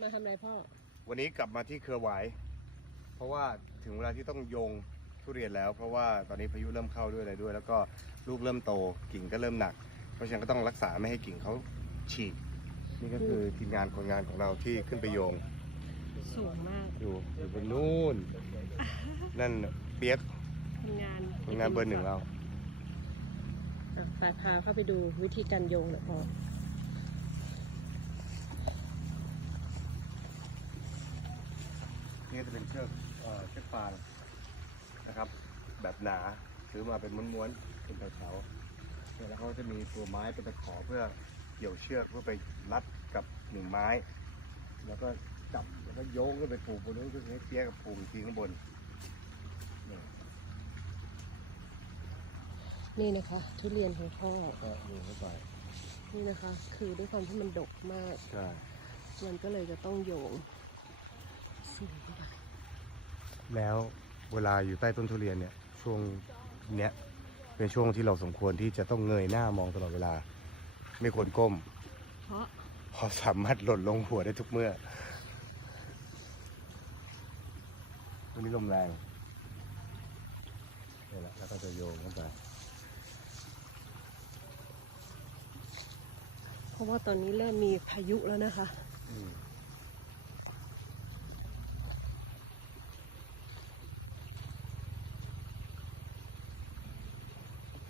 มาทำอะไรพ่อ วันนี้กลับมาที่เครือหวาย เพราะว่าถึงเวลาที่ต้องโยงทุเรียนแล้ว เพราะว่าตอนนี้พายุเริ่มเข้าด้วยอะไรด้วย แล้วก็ลูกเริ่มโตกิ่งก็เริ่มหนัก เพราะฉะนั้นก็ต้องรักษาไม่ให้กิ่งเขาฉีก นี่ก็คือทีมงานคนงานของเราที่ขึ้นไปโยง สูงมากอยู่อยู่บนนู่น นั่นเปียกคนงานคนงานเบอร์หนึ่งเราอะพาพาเข้าไปดูวิธีการโยงหน่อยพ่อ นี่จะเป็นเชือกเอ่อเชือกฟางนะครับ แบบหนาซื้อมาเป็นม้วนๆเป็นแถวๆเนี่ยแล้วเขาจะมีตัวไม้เป็นตะขอเพื่อเกี่ยวเชือกเพื่อไปรัดกับหนึ่งไม้ แล้วก็จับแล้วก็โยงขึ้นไปผูกบนนู้นก็คือให้เปียกกับผูกอีกทีข้างบนเนี่ยนี่นะคะ ทุเรียนของพ่อก็โยงเข้าไปนี่นะคะ คือด้วยความที่มันดกมาก ใช่ มันก็เลยจะต้องโยงสูงไป แล้วเวลาอยู่ใต้ต้นทุเรียนเนี่ยช่วงเนี้ยเป็นช่วงที่เราสมควรที่จะต้องเงยหน้ามองตลอดเวลา ไม่ควรก้ม เพราะเพอสามารถหล่นลงหัวได้ทุกเมื่อวันนี้ลมแรงนี่แหละแล้วก็จะโยงเข้าไปเพราะว่าตอนนี้เริ่มมีพายุแล้วนะคะ อืม